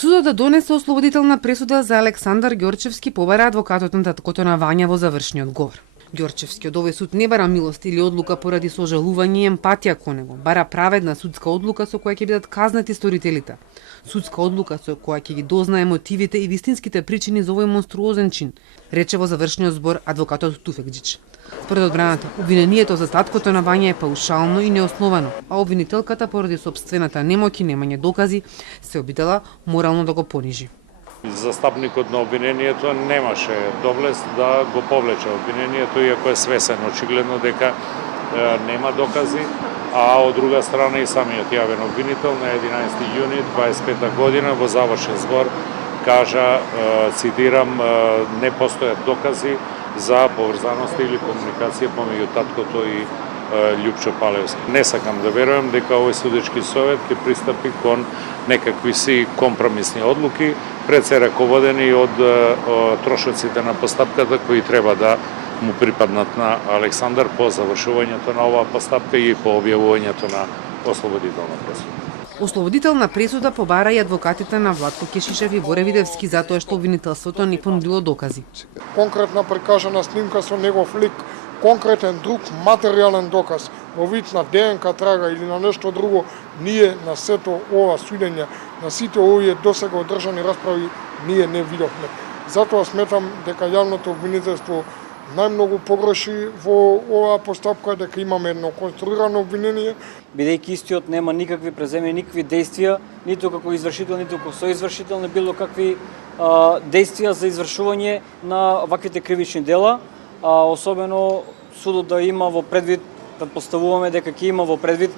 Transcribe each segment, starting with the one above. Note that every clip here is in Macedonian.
Судот да донесе ослободителна пресуда за Александар Ѓорчевски, побара адвокатот на таткото на Вања во завршниот говор. Ѓорчевски од овој суд не бара милост или одлука поради сожалување и емпатија кон него, бара праведна судска одлука со која ќе бидат казнати сторителите. Судска одлука со која ќе ги дознае мотивите и вистинските причини за овој монструозен чин, рече во завршниот збор адвокатот Туфекџич. Според одбраната, обвинението за таткото на Вања е паушално и неосновано, а обвинителката поради собствената немоќ и немање докази се обидела морално да го понижи. Застапникот на обвинението немаше доблест да го повлече обвинението, иако е свесен очигледно дека нема докази, а од друга страна и самиот јавен обвинител на 11 јуни 25 година во завршен збор кажа, цитирам, не постојат докази за поврзаност или комуникација помеѓу таткото и Љупчо Палевски. Не сакам да верувам дека овој судечки совет ќе пристапи кон некакви си компромисни одлуки, пред се раководени од трошоците на постапката кои треба да му припаднат на Александар по завршувањето на оваа постапка и по објавувањето на ослободителна пресуда. Ослободителна пресуда побара и адвокатите на Владко Кешишев и Боре Видевски затоа што обвинителството не понудило докази. Конкретна прикажана снимка со негов лик, конкретен друг материјален доказ во вид на ДНК трага или на нешто друго, ние на сето ова судење, на сите овие досега одржани расправи, ние не видовме. Затоа сметам дека јавното обвинителство најмногу погреши во оваа постапка, дека имаме едно конструирано обвинение. Бидејќи истиот нема никакви преземени, никакви действија, ниту како извршител, ниту како соизвршител, не било какви действија за извршување на ваквите кривични дела, особено судот да има во предвид, предпоставуваме дека ќе има во предвид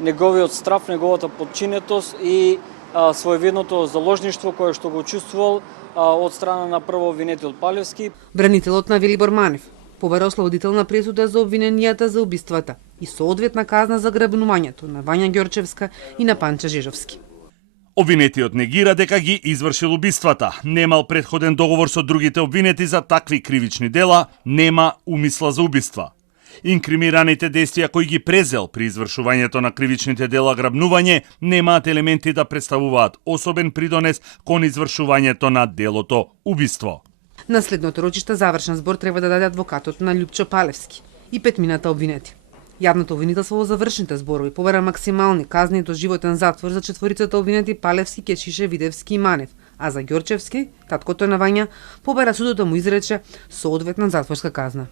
неговиот страф, неговата подчинетост и своевидното заложништво кое што го чувствувал од страна на прво обвинетел Палевски. Бранителот на Велибор Манев побара ослободителна пресуда за обвиненијата за убиствата и соодветна казна за грабнувањето на Вања Ѓорчевска и на Панча Жежовски. Обвинетиот негира дека ги извршил убиствата, немал претходен договор со другите обвинети за такви кривични дела, нема умисла за убиства. Инкримираните действија кои ги презел при извршувањето на кривичните дела грабнување немаат елементи да представуваат особен придонес кон извршувањето на делото убиство. На следното рочиште завршен збор треба да даде адвокатот на Љупчо Палевски и петмината обвинети. Јавното обвинителство во завршните зборови побара максимални казни до животен затвор за четворицата обвинети Палевски, Кешише, Видевски и Манев, а за Ѓорчевски, таткото на Вања, побара судот да му изрече соодветна затворска казна.